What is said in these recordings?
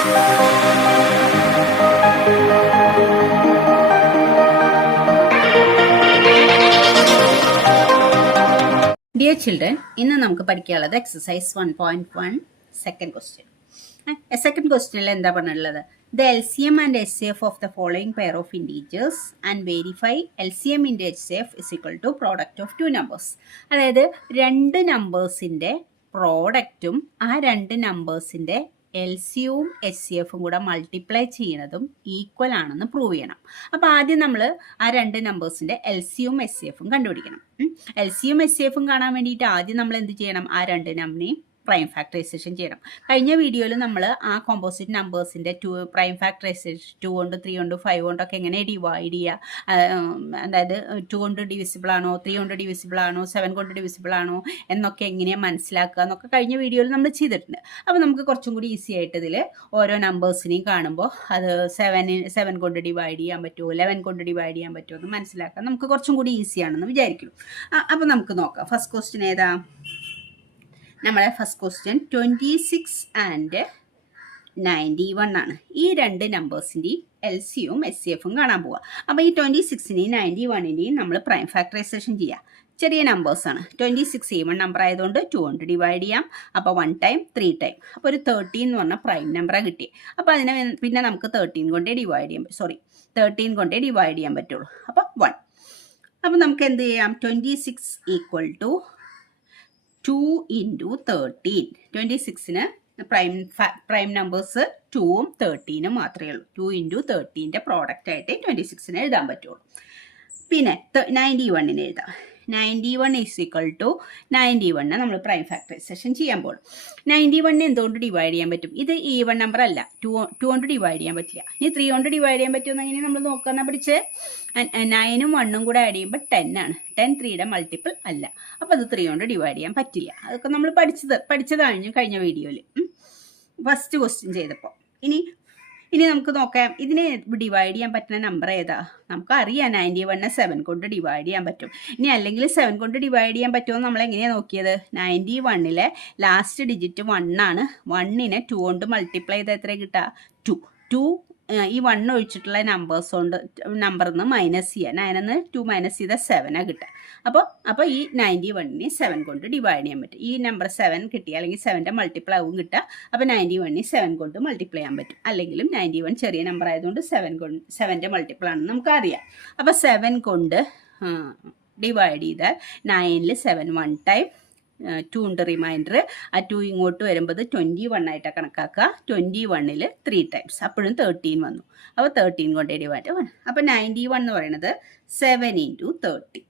Dear children, ഇന്ന് നമുക്ക് പഠിക്കാനുള്ളത് എക്സസൈസ് 1.1 സെക്കൻഡ് ക്വസ്റ്റ്യൻ. സെക്കൻഡ് ക്വസ്റ്റ്യനിൽ എന്താ പറഞ്ഞിട്ടുള്ളത്? The LCM and HCF of the following pair of integers and verify LCM into HCF is equal to product of two numbers. അതായത് രണ്ട് നമ്പേഴ്സിൻ്റെ പ്രോഡക്റ്റും ആ രണ്ട് നമ്പേഴ്സിൻ്റെ LCയും HCFും കൂടെ മൾട്ടിപ്ലൈ ചെയ്യുന്നതും ഈക്വൽ ആണെന്ന് പ്രൂവ് ചെയ്യണം. അപ്പോൾ ആദ്യം നമ്മൾ ആ രണ്ട് നമ്പേഴ്സിൻ്റെ LCയും HCFും കണ്ടുപിടിക്കണം. LCയും HCFും കാണാൻ വേണ്ടിയിട്ട് ആദ്യം നമ്മൾ എന്ത് ചെയ്യണം? ആ രണ്ട് നമ്പറിനെയും പ്രൈം ഫാക്ടറൈസേഷൻ ചെയ്യണം. കഴിഞ്ഞ വീഡിയോയിൽ നമ്മൾ ആ കോമ്പോസിറ്റ് നമ്പേഴ്സിൻ്റെ പ്രൈം ഫാക്ടറൈസേഷൻ 2 കൊണ്ട് 3 കൊണ്ട് 5 കൊണ്ടൊക്കെ എങ്ങനെ ഡിവൈഡ് ചെയ്യുക, അതായത് 2 കൊണ്ട് ഡിവിസിബിൾ ആണോ, 3 കൊണ്ട് ഡിവിസിബിൾ ആണോ, 7 കൊണ്ട് ഡിവിസിബിൾ ആണോ എന്നൊക്കെ എങ്ങനെയാണ് മനസ്സിലാക്കുക എന്നൊക്കെ കഴിഞ്ഞ വീഡിയോയിൽ നമ്മൾ ചെയ്തിട്ടുണ്ട്. അപ്പോൾ നമുക്ക് കുറച്ചും കൂടി ഈസി ആയിട്ട് ഇതിൽ ഓരോ നമ്പേഴ്സിനെയും കാണുമ്പോൾ അത് 7 കൊണ്ട് ഡിവൈഡ് ചെയ്യാൻ പറ്റുമോ, 11 കൊണ്ട് ഡിവൈഡ് ചെയ്യാൻ പറ്റുമോ എന്ന് മനസ്സിലാക്കാൻ നമുക്ക് കുറച്ചും കൂടി ഈസിയാണെന്ന് വിചാരിക്കുന്നു. അപ്പോൾ നമുക്ക് നോക്കാം. ഫസ്റ്റ് ക്വസ്റ്റ്യൻ ഏതാ? നമ്മുടെ ഫസ്റ്റ് ക്വസ്റ്റ്യൻ 26 ആൻഡ് 91 ആണ്. ഈ രണ്ട് നമ്പേഴ്സിൻ്റെയും LCയും HCFും കാണാൻ പോവുക. അപ്പോൾ ഈ 26നെയും 91നെയും നമ്മൾ പ്രൈം ഫാക്ടറൈസേഷൻ ചെയ്യുക. ചെറിയ നമ്പേഴ്സാണ്. 26 ഈവൺ നമ്പർ ആയതുകൊണ്ട് 2 കൊണ്ട് ഡിവൈഡ് ചെയ്യാം. അപ്പോൾ 1 ടൈം 3 ടൈം, അപ്പോൾ ഒരു 13 എന്ന് പറഞ്ഞാൽ പ്രൈം നമ്പറാണ് കിട്ടി. അപ്പോൾ അതിനെ പിന്നെ നമുക്ക് 13 കൊണ്ടേ ഡിവൈഡ് ചെയ്യാൻ പറ്റുള്ളൂ. അപ്പോൾ 1. അപ്പോൾ നമുക്ക് എന്ത് ചെയ്യാം? 26 ഈക്വൽ ടു 2 ഇൻറ്റു 13. 26ന് പ്രൈം നമ്പേഴ്സ് 2ഉം 13ഉം മാത്രമേ ഉള്ളൂ. 2 ഇൻറ്റു 13ൻ്റെ പ്രോഡക്റ്റ് ആയിട്ട് 26ന് എഴുതാൻ പറ്റുള്ളൂ. പിന്നെ 91ന് എഴുതാം. 91 ഈസ് ഈക്വൽ ടു 91 നമ്മൾ പ്രൈം ഫാക്ടറൈസേഷൻ ചെയ്യാൻ പോകും. 91 എന്തുകൊണ്ട് ഡിവൈഡ് ചെയ്യാൻ പറ്റും? ഇത് ഈവൺ നമ്പർ അല്ല, 2 കൊണ്ട് ഡിവൈഡ് ചെയ്യാൻ പറ്റില്ല. ഇനി 3 കൊണ്ട് ഡിവൈഡ് ചെയ്യാൻ പറ്റുമെന്ന് എങ്ങനെ നമ്മൾ നോക്കാമെന്നാ പഠിച്ച്. 9ഉം 1ഉം കൂടെ ആഡ് ചെയ്യുമ്പോൾ 10 ആണ്. 10 3യുടെ മൾട്ടിപ്പിൾ അല്ല. അപ്പോൾ അത് 3 കൊണ്ട് ഡിവൈഡ് ചെയ്യാൻ പറ്റില്ല. അതൊക്കെ നമ്മൾ പഠിച്ചതാണ് കഴിഞ്ഞ വീഡിയോയിൽ ഫസ്റ്റ് ക്വസ്റ്റ്യൻ ചെയ്തപ്പോൾ. ഇനി നമുക്ക് നോക്കാം, ഇതിനെ ഡിവൈഡ് ചെയ്യാൻ പറ്റുന്ന നമ്പർ ഏതാ? നമുക്കറിയാം 91നെ 7 കൊണ്ട് ഡിവൈഡ് ചെയ്യാൻ പറ്റും. ഇനി അല്ലെങ്കിൽ 7 കൊണ്ട് ഡിവൈഡ് ചെയ്യാൻ പറ്റുമോ നമ്മൾ എങ്ങനെയാണ് നോക്കിയത്? 91ലെ ലാസ്റ്റ് ഡിജിറ്റ് 1 ആണ്. 1നെ 2 കൊണ്ട് മൾട്ടിപ്ലൈ ചെയ്ത് എത്ര കിട്ടുക? 2. ഈ 1 ഒഴിച്ചിട്ടുള്ള നമ്പറിൽ നിന്ന് മൈനസ് ചെയ്യുക. 9ന്ന് 2 മൈനസ് ചെയ്താൽ 7 കിട്ടുക. അപ്പോൾ ഈ 91നെ 7 കൊണ്ട് ഡിവൈഡ് ചെയ്യാൻ പറ്റും. ഈ നമ്പർ 7 കിട്ടിയ അല്ലെങ്കിൽ 7ൻ്റെ മൾട്ടിപ്പിൾ ആവും കിട്ടുക. അപ്പോൾ 91നെ 7 കൊണ്ട് മൾട്ടിപ്ലൈ ചെയ്യാൻ പറ്റും. അല്ലെങ്കിലും 91 ചെറിയ നമ്പർ ആയതുകൊണ്ട് 7ൻ്റെ മൾട്ടിപ്പിൾ ആണെന്ന് നമുക്കറിയാം. അപ്പോൾ 7 കൊണ്ട് ഡിവൈഡ് ചെയ്താൽ 9ൽ 7 1 ടൈം, 2 ഉണ്ട് റിമൈൻഡർ. ആ 2 ഇങ്ങോട്ട് വരുമ്പോൾ 21 ആയിട്ടാണ് കണക്കാക്കുക. 21ൽ 3 ടൈംസ്, അപ്പോഴും 13 വന്നു. അപ്പോൾ 13 കൊണ്ട് ഡിവൈഡ് 1. അപ്പോൾ 91 എന്ന് പറയുന്നത് 7 ഇൻറ്റു 30.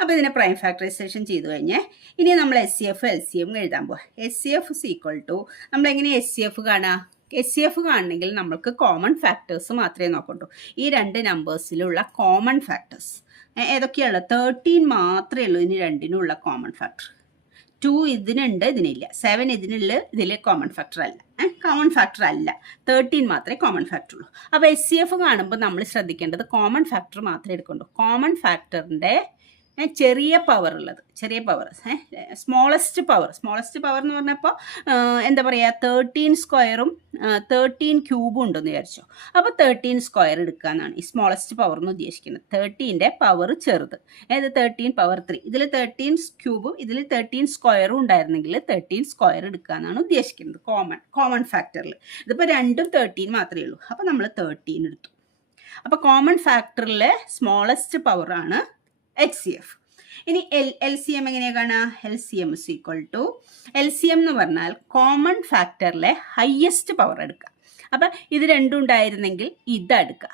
അപ്പോൾ ഇതിനെ പ്രൈം ഫാക്ടറൈസേഷൻ ചെയ്തു കഴിഞ്ഞാൽ ഇനി നമ്മൾ HCF LCM എഴുതാൻ പോവാം. HCF ഇസ് ഈക്വൽ ടു നമ്മളെങ്ങനെ HCF കാണുക? HCF കാണണമെങ്കിൽ നമ്മൾക്ക് കോമൺ ഫാക്ടേഴ്സ് മാത്രമേ നോക്കണ്ടൂ. ഈ രണ്ട് നമ്പേഴ്സിലുള്ള കോമൺ ഫാക്ടേഴ്സ് ഏതൊക്കെയാണ്? 13 മാത്രമേ ഉള്ളൂ ഇനി രണ്ടിനുള്ള കോമൺ ഫാക്ടർ. 2 ഇതിനുണ്ട്, ഇതിനില്ല. 7 ഇതിൽ കോമൺ ഫാക്ടർ അല്ല. 13 മാത്രമേ കോമൺ ഫാക്ടർ ഉള്ളൂ. അപ്പോൾ HCF കാണുമ്പോൾ നമ്മൾ ശ്രദ്ധിക്കേണ്ടത് കോമൺ ഫാക്ടർ മാത്രമേ എടുക്കുള്ളൂ. കോമൺ ഫാക്ടറിൻ്റെ ചെറിയ പവർ സ്മോളസ്റ്റ് പവർ എന്ന് പറഞ്ഞപ്പോൾ എന്താ പറയുക, 13 സ്ക്വയറും 13 ക്യൂബും ഉണ്ടെന്ന് വിചാരിച്ചോ. അപ്പോൾ 13 സ്ക്വയർ എടുക്കുക എന്നാണ് ഈ സ്മോളസ്റ്റ് പവർ എന്ന് ഉദ്ദേശിക്കുന്നത്. 13ൻ്റെ പവർ ചെറുത്, അതായത് 13 പവർ 3. ഇതിൽ 13 ക്യൂബും ഇതിൽ 13 സ്ക്വയറും ഉണ്ടായിരുന്നെങ്കിൽ 13 സ്ക്വയർ എടുക്കുക എന്നാണ് ഉദ്ദേശിക്കുന്നത് കോമൺ ഫാക്ടറിൽ. ഇതിപ്പോൾ രണ്ടും 13 മാത്രമേ ഉള്ളൂ. അപ്പോൾ നമ്മൾ 13 എടുത്തു. അപ്പോൾ കോമൺ ഫാക്ടറിലെ സ്മോളസ്റ്റ് പവറാണ് HCF. ഇനി LCM എങ്ങനെയാണ് കാണുക? LCM is equal to LCM എന്ന് പറഞ്ഞാൽ കോമൺ ഫാക്ടറിലെ ഹയസ്റ്റ് പവർ എടുക്കുക. അപ്പം ഇത് രണ്ടും ഉണ്ടായിരുന്നെങ്കിൽ ഇതാ എടുക്കുക.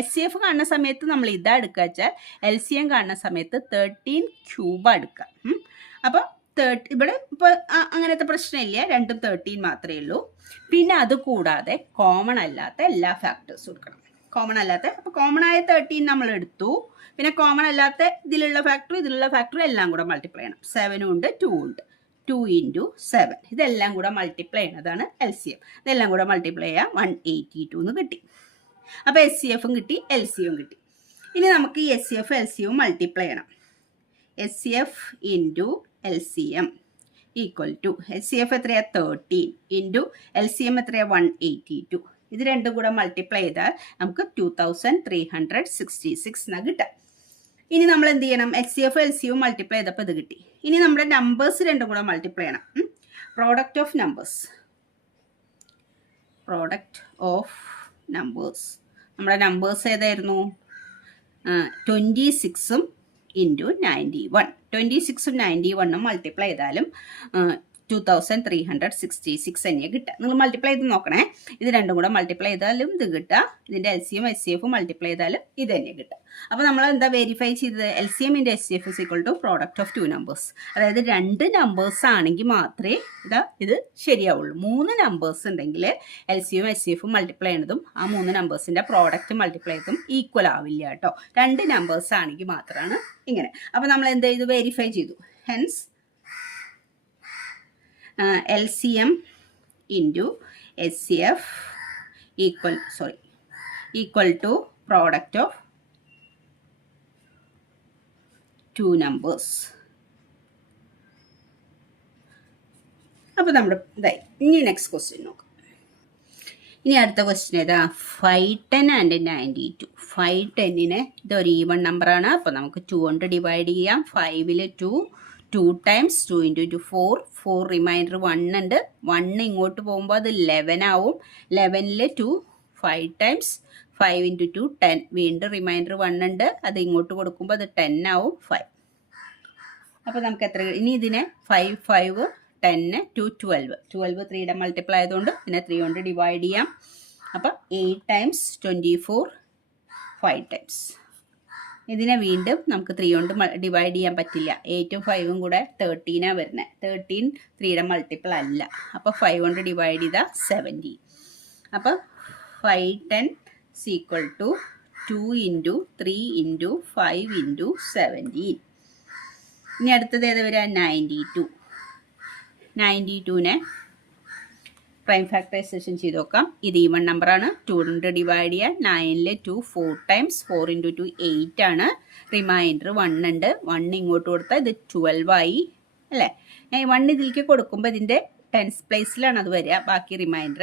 HCF കാണുന്ന സമയത്ത് നമ്മൾ ഇതാ എടുക്കുക വെച്ചാൽ LCM കാണുന്ന സമയത്ത് 13 ക്യൂബ് എടുക്കുക. അപ്പോൾ ഇവിടെ ഇപ്പോൾ അങ്ങനത്തെ പ്രശ്നമില്ല, രണ്ടും 13 മാത്രമേ ഉള്ളൂ. പിന്നെ അത് കൂടാതെ കോമൺ അല്ലാത്ത എല്ലാ ഫാക്ടേഴ്സും എടുക്കണം. അപ്പോൾ കോമൺ ആയ 13 നമ്മൾ എടുത്തു. പിന്നെ കോമൺ അല്ലാത്ത ഇതിലുള്ള ഫാക്ടറും എല്ലാം കൂടെ മൾട്ടിപ്ലൈ ചെയ്യണം. 7 ഉണ്ട്, 2 ഉണ്ട്. 2 ഇൻറ്റു 7 ഇതെല്ലാം കൂടെ മൾട്ടിപ്ലൈ ചെയ്യുന്നതാണ് LCM. ഇതെല്ലാം കൂടെ മൾട്ടിപ്ലൈ ചെയ്യാം 182 എന്ന് കിട്ടി. അപ്പോൾ HCFും കിട്ടി, LCയും കിട്ടി. ഇനി നമുക്ക് ഈ HCF LCയും മൾട്ടിപ്ലൈ ചെയ്യണം. HCF into LCM equal to HCF എത്രയാണ് 13 ഇൻറ്റു LCM എത്രയാണ് 182. ഇത് രണ്ടും കൂടെ മൾട്ടിപ്ലൈ ചെയ്താൽ നമുക്ക് 2366 എന്നാണ് കിട്ടുക. ഇനി നമ്മൾ എന്ത് ചെയ്യണം? HCF LCM മൾട്ടിപ്ലൈ ചെയ്തപ്പോൾ ഇത് കിട്ടി. ഇനി നമ്മുടെ നമ്പേഴ്സ് രണ്ടും കൂടെ മൾട്ടിപ്ലൈ ചെയ്യണം. പ്രോഡക്റ്റ് ഓഫ് നമ്പേഴ്സ് നമ്മുടെ നമ്പേഴ്സ് ഏതായിരുന്നു? 26ഉം ഇൻറ്റു 91. 26ഉം 91ഉം മൾട്ടിപ്ലൈ ചെയ്താലും 2366 തന്നെയാണ് കിട്ടുക. നിങ്ങൾ മൾട്ടിപ്ലൈ ചെയ്ത് നോക്കണേ. ഇത് രണ്ടും കൂടെ മൾട്ടിപ്ലൈ ചെയ്താലും ഇത് കിട്ടുക, ഇതിൻ്റെ LCM HCF മൾട്ടിപ്ലൈ ചെയ്താലും ഇത് തന്നെ കിട്ടുക. അപ്പോൾ നമ്മൾ എന്താ വെരിഫൈ ചെയ്തത്? LCM into HCF is equal to product of 2 numbers. അതായത് 2 നമ്പേഴ്സ് ആണെങ്കിൽ മാത്രമേ ഇത് ശരിയാവുള്ളൂ. 3 നമ്പേഴ്സ് ഉണ്ടെങ്കിൽ LCM HCF മൾട്ടിപ്ലൈ ചെയ്യുന്നതും ആ 3 നമ്പേഴ്സിൻ്റെ പ്രോഡക്റ്റ് മൾട്ടിപ്ലൈ ചെയ്തതും ഈക്വൽ ആവില്ല കേട്ടോ. 2 നമ്പേഴ്സ് ആണെങ്കിൽ മാത്രമാണ് ഇങ്ങനെ. അപ്പോൾ നമ്മൾ എന്ത് ചെയ്തു? വെരിഫൈ ചെയ്തു. Hence LCM into HCF equal to product of 2 numbers. അപ്പോൾ നമ്മുടെ ഇതായി. ഇനി നെക്സ്റ്റ് ക്വസ്റ്റ്യൻ നോക്കാം. ഇനി അടുത്ത ക്വസ്റ്റ്യൻ ഏതാ? 510 and 92. 510നെ ഇതൊരു ഈവൺ നമ്പറാണ്. അപ്പോൾ നമുക്ക് 2 കൊണ്ട് ഡിവൈഡ് ചെയ്യാം. 5ൽ 2 ടൈംസ് 2 ഇൻറ്റു 2 4 റിമൈൻഡർ 1 ഉണ്ട്. 1 ഇങ്ങോട്ട് പോകുമ്പോൾ അത് 11 ആവും. 11ൽ 2 5 ടൈംസ് 5 ഇൻറ്റു 2 10. വീണ്ടും റിമൈൻഡർ 1 ഉണ്ട്, അത് ഇങ്ങോട്ട് കൊടുക്കുമ്പോൾ അത് 10 ആവും. 5. അപ്പോൾ നമുക്ക് എത്ര? ഇനി ഇതിനെ 5 5 10 2 12 3യുടെ മൾട്ടിപ്ലൈ ആയതുകൊണ്ട് ഇതിനെ 3 കൊണ്ട് ഡിവൈഡ് ചെയ്യാം. അപ്പം 8 ടൈംസ് 24 5 ടൈംസ്. ഇതിനെ വീണ്ടും നമുക്ക് 3 കൊണ്ട് ഡിവൈഡ് ചെയ്യാൻ പറ്റില്ല. 8ഉം 5ഉം കൂടെ 13 വരുന്നത്. 13 3യുടെ മൾട്ടിപ്പിൾ അല്ല. അപ്പോൾ 5 കൊണ്ട് ഡിവൈഡ് ചെയ്താൽ 17. അപ്പോൾ 510 equal to 2 into 3 into 5 into 17. ഇനി അടുത്തത് ഏത് വരിക? 92നെ പ്രൈം ഫാക്ടറൈസേഷൻ ചെയ്ത് നോക്കാം. ഇത് ഈവൺ നമ്പറാണ്. 2 കൊണ്ട് ഡിവൈഡ് ചെയ്യാൻ 9ൽ 2 4 ടൈംസ് 4 ഇൻറ്റു 2 8 ആണ്. റിമൈൻഡർ 1 ഉണ്ട്. 1 ഇങ്ങോട്ട് കൊടുത്താൽ ഇത് 12 ആയി അല്ലേ? 1 ഇതിലേക്ക് കൊടുക്കുമ്പോൾ ഇതിൻ്റെ 10th പ്ലേസിലാണ് അത് വരിക, ബാക്കി റിമൈൻഡർ.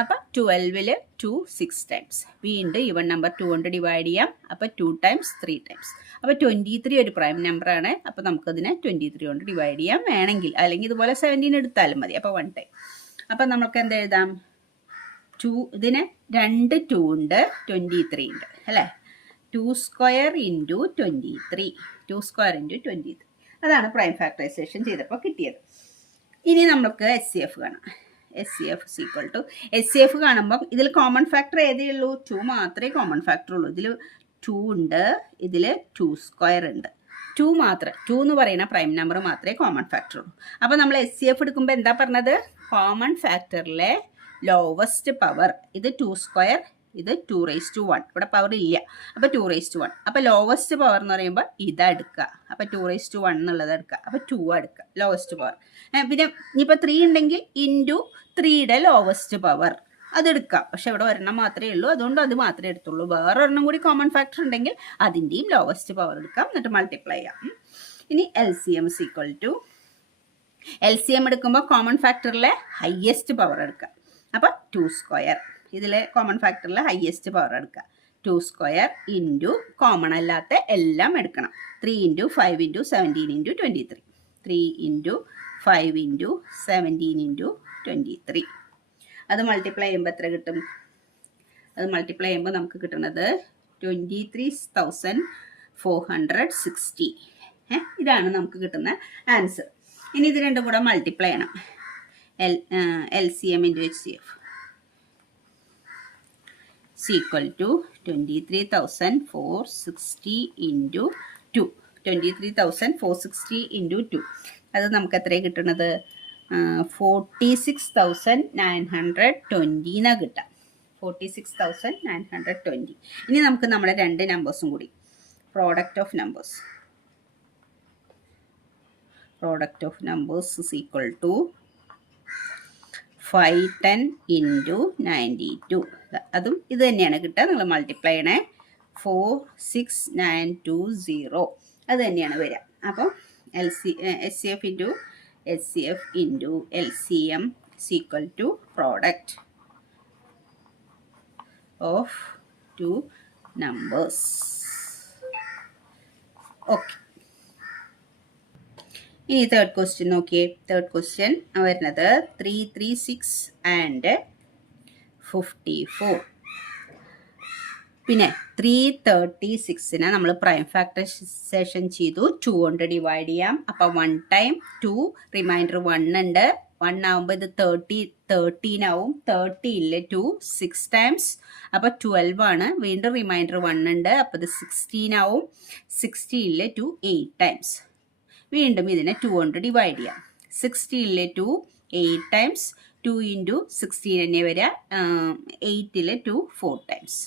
അപ്പോൾ 12ൽ 2 6 ടൈംസ്. വീണ്ടും ഈവൺ നമ്പർ 2 കൊണ്ട് ഡിവൈഡ് ചെയ്യാം. അപ്പോൾ 2 ടൈംസ് 3 ടൈംസ്. അപ്പോൾ 23 ഒരു പ്രൈം നമ്പറാണ്. അപ്പോൾ നമുക്കതിനെ 23 കൊണ്ട് ഡിവൈഡ് ചെയ്യാം വേണമെങ്കിൽ. അല്ലെങ്കിൽ ഇതുപോലെ 17 എടുത്താലും മതി. അപ്പോൾ 1 ടൈം. അപ്പം നമുക്ക് എന്ത് എഴുതാം? 2 ഇതിന് 2 2 ഉണ്ട്, 23 ഉണ്ട് അല്ലേ? 2 സ്ക്വയർ ഇൻറ്റു 23. 2 square into 23. അതാണ് പ്രൈം ഫാക്ടറൈസേഷൻ ചെയ്തപ്പോൾ കിട്ടിയത്. ഇനി നമുക്ക് HCF കാണാം. HCF ഈക്വൽ ടു HCF കാണുമ്പം ഇതിൽ കോമൺ ഫാക്ടർ ഏതേ ഉള്ളൂ? 2 മാത്രമേ കോമൺ ഫാക്ടർ ഉള്ളൂ. ഇതിൽ 2 ഉണ്ട്, ഇതിൽ 2 സ്ക്വയർ ഉണ്ട്. 2 മാത്രം, 2 എന്ന് പറയുന്ന പ്രൈം നമ്പർ മാത്രമേ കോമൺ ഫാക്ടർ ഉള്ളൂ. അപ്പോൾ നമ്മൾ HCF എടുക്കുമ്പോൾ എന്താ പറഞ്ഞത്? കോമൺ ഫാക്ടറിലെ ലോവസ്റ്റ് പവർ. ഇത് 2 സ്ക്വയർ, ഇത് 2⁻1. ഇവിടെ പവർ ഇല്ല. അപ്പോൾ 2⁻1. അപ്പോൾ ലോവസ്റ്റ് പവർ എന്ന് പറയുമ്പോൾ ഇതാ എടുക്കുക. അപ്പോൾ 2⁻1 എന്നുള്ളത് എടുക്കുക. അപ്പോൾ 2 എടുക്കുക ലോവസ്റ്റ് പവർ. പിന്നെ ഇനിയിപ്പോൾ 3 ഉണ്ടെങ്കിൽ ഇൻറ്റു 3യുടെ ലോവസ്റ്റ് പവർ അതെടുക്കാം. പക്ഷെ ഇവിടെ ഒരെണ്ണം മാത്രമേ ഉള്ളൂ, അതുകൊണ്ട് അത് മാത്രമേ എടുത്തുള്ളൂ. വേറെ ഒരെണ്ണം കൂടി കോമൺ ഫാക്ടർ ഉണ്ടെങ്കിൽ അതിൻ്റെയും ലോവസ്റ്റ് പവർ എടുക്കാം, എന്നിട്ട് മൾട്ടിപ്ലൈ ചെയ്യാം. ഇനി LCM ഈക്വൽ ടു LCM എടുക്കുമ്പോൾ കോമൺ ഫാക്ടറിലെ ഹയസ്റ്റ് പവർ എടുക്കുക. അപ്പോൾ 2 സ്ക്വയർ. ഇതിലെ കോമൺ ഫാക്ടറിലെ ഹയസ്റ്റ് പവർ എടുക്കുക. 2 സ്ക്വയർ ഇൻറ്റു കോമൺ അല്ലാത്ത എല്ലാം എടുക്കണം. 3 into 5 into 17 into 23. 3 into 5 into 17 into 23. അത് മൾട്ടിപ്ലൈ ചെയ്യുമ്പോൾ എത്ര കിട്ടും? അത് മൾട്ടിപ്ലൈ ചെയ്യുമ്പോൾ നമുക്ക് കിട്ടുന്നത് 23,460. ഇതാണ് നമുക്ക് കിട്ടുന്ന ആൻസർ. ഇനി ഇത് രണ്ടും കൂടെ മൾട്ടിപ്ലൈ ചെയ്യണം. LCM into HCF equal to 23,460 into 2. 23,460 into 2. അത് നമുക്ക് എത്രയാണ് കിട്ടുന്നത്? 46,920 എന്നാണ് കിട്ടുക. 46,920. ഇനി നമുക്ക് നമ്മുടെ 2 നമ്പേഴ്സും കൂടി product of numbers is equal to 510 into 92. അതും ഇത് തന്നെയാണ് കിട്ടുക. നിങ്ങൾ മൾട്ടിപ്ലൈ ചെയ്യണേ. 46920 അത് തന്നെയാണ് വരിക. അപ്പോൾ HCF into HCF into LCM is equal to product of two numbers. Okay. ഇനി തേർഡ് ക്വസ്റ്റ്യൻ നോക്കിയേ. തേർഡ് ക്വസ്റ്റ്യൻ വരുന്നത് 336 ആൻഡ് 54. പിന്നെ 336നെ നമ്മൾ പ്രൈം ഫാക്ടറൈസേഷൻ ചെയ്തു. 2 കൊണ്ട് ഡിവൈഡ് ചെയ്യാം. അപ്പോൾ 1 ടൈം 2, റിമൈൻഡർ 1 ഉണ്ട്. 1 ആവുമ്പോൾ ഇത് 13 ആവും. 13ൽ 2 6 ടൈംസ്, അപ്പോൾ 12 ആണ്. വീണ്ടും റിമൈൻഡർ 1 ഉണ്ട്, അപ്പോൾ ഇത് 16 ആവും. 16ൽ 2 8 ടൈംസ്. വീണ്ടും ഇതിനെ 2 കൊണ്ട് ഡിവൈഡ് ചെയ്യാം. 16ൽ 2 8 ടൈംസ്. 2 ഇൻറ്റു 16 തന്നെ വരിക. 8ൽ 2 4 ടൈംസ്.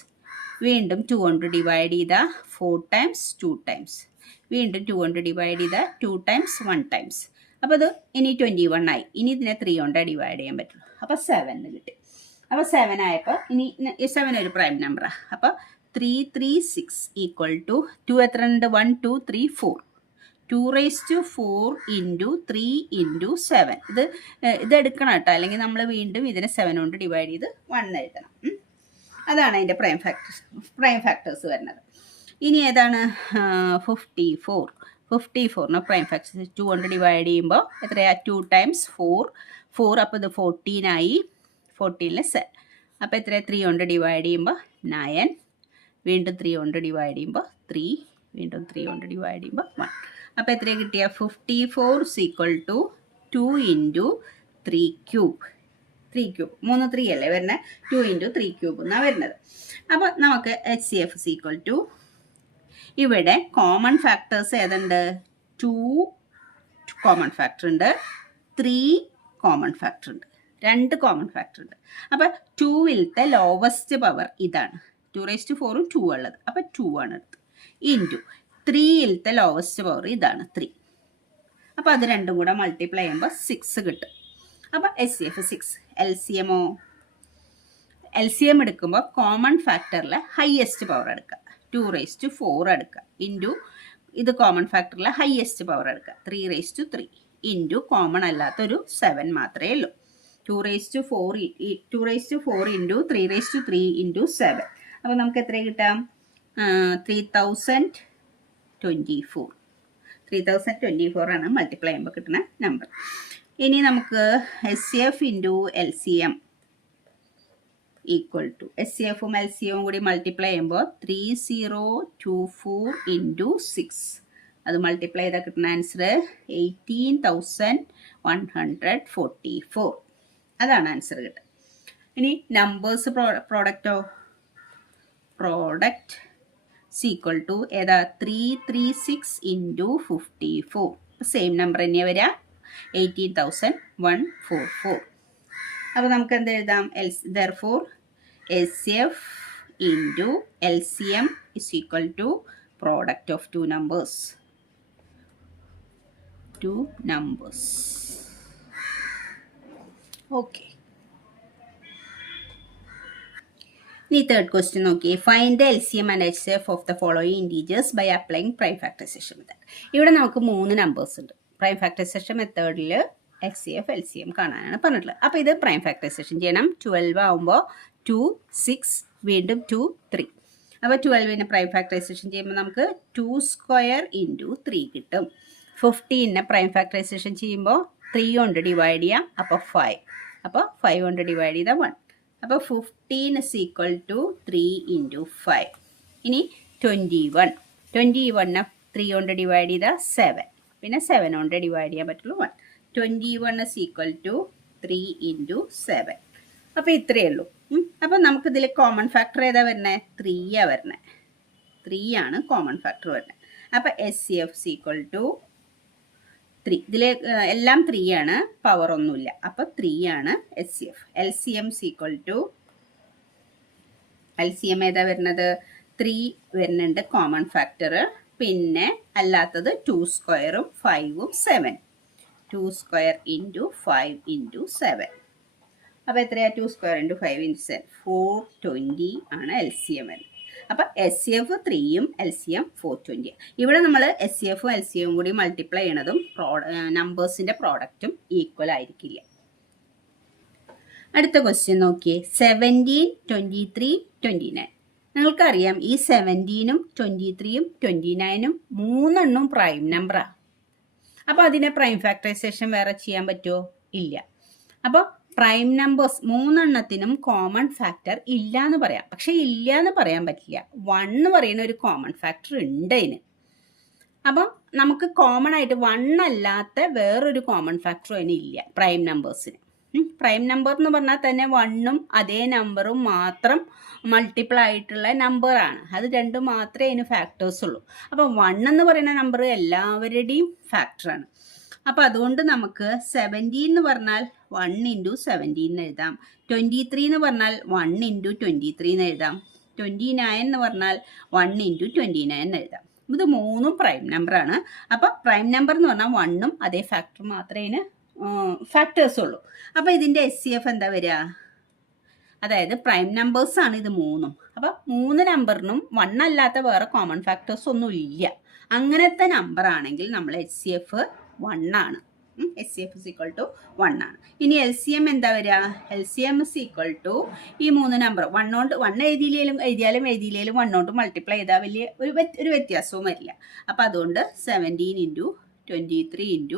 വീണ്ടും 2 കൊണ്ട് ഡിവൈഡ് ചെയ്താൽ 4 ടൈംസ് 2 ടൈംസ്. വീണ്ടും 2 കൊണ്ട് ഡിവൈഡ് ചെയ്താൽ 2 ടൈംസ് 1 ടൈംസ്. അപ്പോൾ ഇത് ഇനി 21 ആയി. ഇനി ഇതിനെ 3 കൊണ്ട് ഡിവൈഡ് ചെയ്യാൻ പറ്റുള്ളൂ. അപ്പോൾ 7 കിട്ടി. അപ്പോൾ 7 ആയപ്പോൾ ഇനി 7 ഒരു പ്രൈം നമ്പറാണ്. അപ്പോൾ 336 ഈക്വൽ ടു 2 എത്ര ഉണ്ട്? 1 2 3 4. 2 raised to 4 into 3 into 7. ഇത് എടുക്കണം കേട്ടോ, അല്ലെങ്കിൽ നമ്മൾ വീണ്ടും ഇതിനെ 7 കൊണ്ട് ഡിവൈഡ് ചെയ്ത് 1 എഴുതണം. അതാണ് അതിൻ്റെ പ്രൈം ഫാക്ടേഴ്സ് വരുന്നത്. ഇനി ഏതാണ്? 54. 54ന് പ്രൈം ഫാക്ടേഴ്സ് 2 കൊണ്ട് ഡിവൈഡ് ചെയ്യുമ്പോൾ എത്രയാണ്? 2 ടൈംസ് 4. അപ്പോൾ ഇത് 14 ആയി. 14ൽ 7. അപ്പോൾ എത്രയാണ്? 3 കൊണ്ട് ഡിവൈഡ് ചെയ്യുമ്പോൾ 9. വീണ്ടും 3 കൊണ്ട് ഡിവൈഡ് ചെയ്യുമ്പോൾ 3. വീണ്ടും 3 കൊണ്ട് ഡിവൈഡ് ചെയ്യുമ്പോൾ 1. അപ്പോൾ എത്രയാണ് കിട്ടിയ? 54 is equal to 2 into 3 cube. 3 cube 3 3 അല്ലേ വരുന്നത്? 2 into 3 ക്യൂബ് എന്നാണ് വരുന്നത്. അപ്പോൾ നമുക്ക് HCF is equal to, ഇവിടെ കോമൺ ഫാക്ടേഴ്സ് ഏതുണ്ട്? 2 കോമൺ ഫാക്ടർ ഉണ്ട്, 3 കോമൺ ഫാക്ടർ ഉണ്ട്, 2 കോമൺ ഫാക്ടർ ഉണ്ട്. അപ്പോൾ 2വിലത്തെ ലോവസ്റ്റ് പവർ ഇതാണ്. 2 raised to 4ഉം 2 ഉള്ളത്, അപ്പോൾ 2 ആണ് എടുത്തത്. ഇൻറ്റു 3വിലത്തെ ലോവസ്റ്റ് പവർ ഇതാണ് 3. അപ്പോൾ അത് രണ്ടും കൂടെ മൾട്ടിപ്ലൈ ചെയ്യുമ്പോൾ 6 കിട്ടും. അപ്പോൾ HCF 6. LCM എടുക്കുമ്പോൾ കോമൺ ഫാക്ടറിലെ ഹയസ്റ്റ് പവർ എടുക്കുക. 2 raised to 4 എടുക്കുക. ഇൻറ്റു ഇത് കോമൺ ഫാക്ടറിലെ ഹയസ്റ്റ് പവർ എടുക്കുക. 3 raised to 3 ഇൻറ്റു കോമൺ അല്ലാത്തൊരു 7 മാത്രമേ ഉള്ളൂ. 2 raised to 4 into 3 raised to 3 into 7. അപ്പോൾ നമുക്ക് എത്ര കിട്ടാം? 3024. 3024 ആണ് മൾട്ടിപ്ലൈ ചെയ്യുമ്പോൾ കിട്ടുന്ന നമ്പർ. ഇനി നമുക്ക് HCF into LCM equal to, HCFും LCMും കൂടി മൾട്ടിപ്ലൈ ചെയ്യുമ്പോൾ 3024 ഇൻറ്റു 6. അത് മൾട്ടിപ്ലൈ ചെയ്താൽ കിട്ടുന്ന ആൻസർ 18,144. അതാണ് ആൻസർ കിട്ടുക. ഇനി നമ്പേഴ്സ് പ്രോഡക്റ്റോ? പ്രോഡക്റ്റ് ഈക്വൽ ടു ഏതാ? 336 ഇൻറ്റു 54. സെയിം നമ്പർ തന്നെയാണ് വരിക, 18,144. അപ്പോൾ നമുക്ക് എന്ത് എഴുതാം? therefore HCF into LCM is equal to product of two numbers. Okay. ഇനി തേർഡ് ക്വസ്റ്റ്യൻ നോക്കി. Find the LCM and HCF of the following integers by applying prime factorisation method. ഇവിടെ നമുക്ക് 3 നമ്പേഴ്സ് ഉണ്ട്. പ്രൈം ഫാക്ടറൈസേഷൻ മെത്തേഡിൽ HCF LCM കാണാനാണ് പറഞ്ഞിട്ടുള്ളത്. അപ്പോൾ ഇത് പ്രൈം ഫാക്ടറൈസേഷൻ ചെയ്യണം. 12 ആവുമ്പോൾ 2 6 വീണ്ടും 2 3. അപ്പോൾ 12നെ പ്രൈം ഫാക്ടറൈസേഷൻ ചെയ്യുമ്പോൾ നമുക്ക് 2 സ്ക്വയർ ഇൻറ്റു 3 കിട്ടും. 15നെ പ്രൈം ഫാക്ടറൈസേഷൻ ചെയ്യുമ്പോൾ 3 കൊണ്ട് ഡിവൈഡ് ചെയ്യാം, അപ്പോൾ 5. അപ്പോൾ 5 കൊണ്ട് ഡിവൈഡ് ചെയ്താൽ 1. അപ്പോൾ 15 is equal to 3 into 5. ഇനി 21നെ 3 കൊണ്ട് ഡിവൈഡ് ചെയ്താൽ 7. പിന്നെ 7 കൊണ്ട് ഡിവൈഡ് ചെയ്യാൻ പറ്റുള്ളൂ 1. 21 is equal to 3 into 7. അപ്പോൾ ഇത്രയേ ഉള്ളൂ. അപ്പോൾ നമുക്കിതിൽ കോമൺ ഫാക്ടർ ഏതാ വരുന്നത്? 3 വരുന്നത്. 3 ആണ് കോമൺ ഫാക്ടർ വരുന്നത്. അപ്പോൾ HCF is equal to 3. ഇതിൽ എല്ലാം 3 ആണ്, പവർ ഒന്നുമില്ല. അപ്പോൾ 3 ആണ് HCF. LCM is equal to, LCM ഏതാ വരുന്നത്? 3 വരുന്നുണ്ട് കോമൺ ഫാക്ടർ. പിന്നെ അല്ലാത്തത് 2 സ്ക്വയറും 5ഉം 7. 2 സ്ക്വയർ ഇൻറ്റു 5 ഇൻറ്റു 7. അപ്പോൾ എത്രയാണ്? 2 സ്ക്വയർ ഇൻറ്റു 5 ഇൻറ്റു 7 420 ആണ് LCM വരുന്നത്. അപ്പോൾ SCF 3യും LCM 420. ഇവിടെ നമ്മൾ SCF LCM കൂടി മൾട്ടിപ്ലൈ ചെയ്യണതും നമ്പേഴ്സിൻ്റെ പ്രോഡക്റ്റും ഈക്വൽ ആയിരിക്കില്ല. അടുത്ത ക്വസ്റ്റ്യൻ നോക്കിയേ, 17, 23, 29. നിങ്ങൾക്കറിയാം ഈ 17ഉം 23യും 29ഉം മൂന്നെണ്ണവും പ്രൈം നമ്പറാണ്. അപ്പോൾ അതിനെ പ്രൈം ഫാക്ടറൈസേഷൻ വേറെ ചെയ്യാൻ പറ്റുമോ? ഇല്ല. അപ്പോൾ പ്രൈം നമ്പേഴ്സ് മൂന്നെണ്ണത്തിനും കോമൺ ഫാക്ടർ ഇല്ല എന്ന് പറയാം. പക്ഷെ ഇല്ല എന്ന് പറയാൻ പറ്റില്ല. 1 എന്ന് പറയുന്ന ഒരു കോമൺ ഫാക്ടർ ഉണ്ട് അതിന്. അപ്പം നമുക്ക് കോമൺ ആയിട്ട് 1 അല്ലാത്ത വേറൊരു കോമൺ ഫാക്ടറും അതിന് ഇല്ല പ്രൈം നമ്പേഴ്സിന്. പ്രൈം നമ്പർ എന്ന് പറഞ്ഞാൽ തന്നെ 1ഉം അതേ നമ്പറും മാത്രം മൾട്ടിപ്പിൾ ആയിട്ടുള്ള നമ്പറാണ്. അത് രണ്ടും മാത്രമേ അതിന് ഫാക്ടേഴ്സ് ഉള്ളൂ. അപ്പം 1 എന്ന് പറയുന്ന നമ്പർ എല്ലാവരുടെയും ഫാക്ടറാണ്. അപ്പോൾ അതുകൊണ്ട് നമുക്ക് 17 എന്ന് പറഞ്ഞാൽ 1 × 17 എന്ന് എഴുതാം. 23 എന്ന് പറഞ്ഞാൽ 1 × 23 എന്ന് എഴുതാം. 29 എന്ന് പറഞ്ഞാൽ 1 × 29 എന്ന് എഴുതാം. ഇത് മൂന്നും പ്രൈം നമ്പറാണ്. അപ്പോൾ പ്രൈം നമ്പർ എന്ന് പറഞ്ഞാൽ 1ഉം അതേ ഫാക്ടർ മാത്രമേ ഇതിന് ഫാക്ടേഴ്സ് ഉള്ളൂ. അപ്പോൾ ഇതിൻ്റെ SCF എന്താ വരിക? അതായത് പ്രൈം നമ്പേഴ്സാണ് ഇത് മൂന്നും. അപ്പോൾ 3 നമ്പറിനും 1 അല്ലാത്ത വേറെ കോമൺ ഫാക്ടേഴ്സ് ഒന്നും ഇല്ല. അങ്ങനത്തെ നമ്പർ ആണെങ്കിൽ നമ്മൾ SCF 1 ആണ്. SCF = 1 ആണ്. ഇനി LCM എന്താ വരിക? LCM = ഈ 3 നമ്പർ 1 എഴുതിയാലും 1 കൊണ്ട് മൾട്ടിപ്ലൈ ചെയ്താൽ വലിയ ഒരു വ്യത്യാസവും വരില്ല. അപ്പോൾ അതുകൊണ്ട് 17 × 23 ×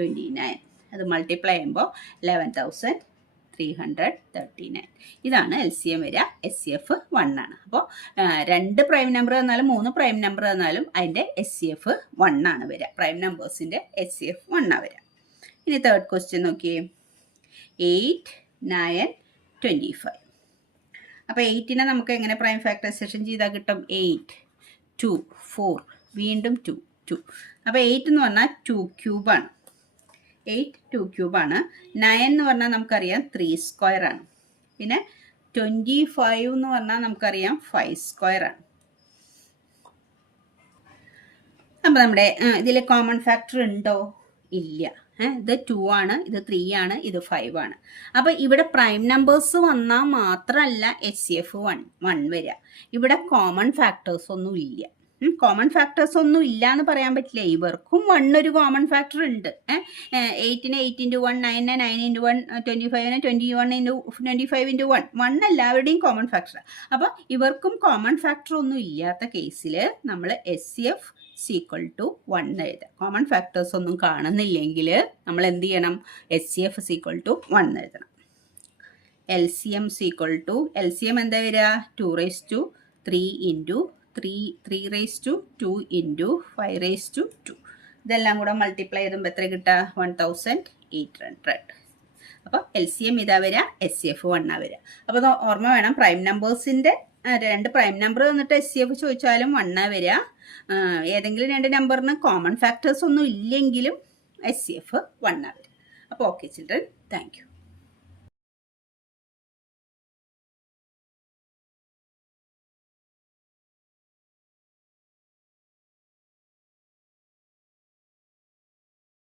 29 അത് മൾട്ടിപ്ലൈ ചെയ്യുമ്പോൾ 11,339. ഇതാണ് LCM വരിക. SCF 1 ആണ്. അപ്പോൾ 2 പ്രൈം നമ്പർ തന്നാലും 3 പ്രൈം നമ്പർ തന്നാലും അതിൻ്റെ SCF 1 ആണ് വരിക. പ്രൈം നമ്പേഴ്സിൻ്റെ SCF 1 ആണ് വരിക. ഇനി തേർഡ് ക്വസ്റ്റ്യൻ നോക്കിയേ, 8, 9, 25. അപ്പോൾ 8നെ നമുക്ക് എങ്ങനെ പ്രൈം ഫാക്ടറൈസേഷൻ ചെയ്താൽ കിട്ടും? 8, 2, 4, വീണ്ടും 2, 2. അപ്പോൾ 8 എന്ന് പറഞ്ഞാൽ 2 ക്യൂബാണ്. 8 2 ക്യൂബാണ്. 9 എന്ന് പറഞ്ഞാൽ നമുക്കറിയാം 3 സ്ക്വയർ ആണ്. പിന്നെ 25 എന്ന് പറഞ്ഞാൽ നമുക്കറിയാം 5 സ്ക്വയർ ആണ്. അപ്പോൾ നമ്മുടെ ഇതിൽ കോമൺ ഫാക്ടർ ഉണ്ടോ? ഇല്ല. ഇത് 2 ആണ്, ഇത് 3 ആണ്, ഇത് 5 ആണ്. അപ്പോൾ ഇവിടെ പ്രൈം നമ്പേഴ്സ് വന്നാൽ മാത്രമല്ല SCF 1 വരിക. ഇവിടെ കോമൺ ഫാക്ടേഴ്സ് ഒന്നും ഇല്ല. കോമൺ ഫാക്ടേഴ്സ് ഒന്നും ഇല്ല എന്ന് പറയാൻ പറ്റില്ല. ഇവർക്കും 1 ഒരു കോമൺ ഫാക്ടർ ഉണ്ട്. 8ന് 8 × 1, 9ന് 9 × 1, 25ന് 21 × 25 × 1. 1 എല്ലാവരുടെയും കോമൺ ഫാക്ടറാണ്. അപ്പോൾ ഇവർക്കും കോമൺ ഫാക്ടർ ഒന്നും ഇല്ലാത്ത കേസിൽ നമ്മൾ SCF = 1 എഴുതാം. കോമൺ ഫാക്ടേഴ്സ് ഒന്നും കാണുന്നില്ലെങ്കിൽ നമ്മൾ എന്ത് ചെയ്യണം? SCF = 1 എഴുതണം. LCM എന്താ വരിക? 2 × 3 × 3 raised to 2 × 5 raised to 2. ഇതെല്ലാം കൂടെ മൾട്ടിപ്ലൈ ചെയ്തുമ്പോൾ എത്ര കിട്ടുക? 1800. അപ്പോൾ LCM ഇതാ വരിക, SCF 1 വരിക. അപ്പോൾ ഓർമ്മ വേണം, പ്രൈം നമ്പേഴ്സിൻ്റെ 2 പ്രൈം നമ്പർ തന്നിട്ട് SCF ചോദിച്ചാലും 1 വരിക. ഏതെങ്കിലും 2 നമ്പറിന് കോമൺ ഫാക്ടേഴ്സ് ഒന്നും ഇല്ലെങ്കിലും SCF 1 വരിക. അപ്പോൾ ഓക്കെ ചിൽഡ്രൻ, താങ്ക് യു.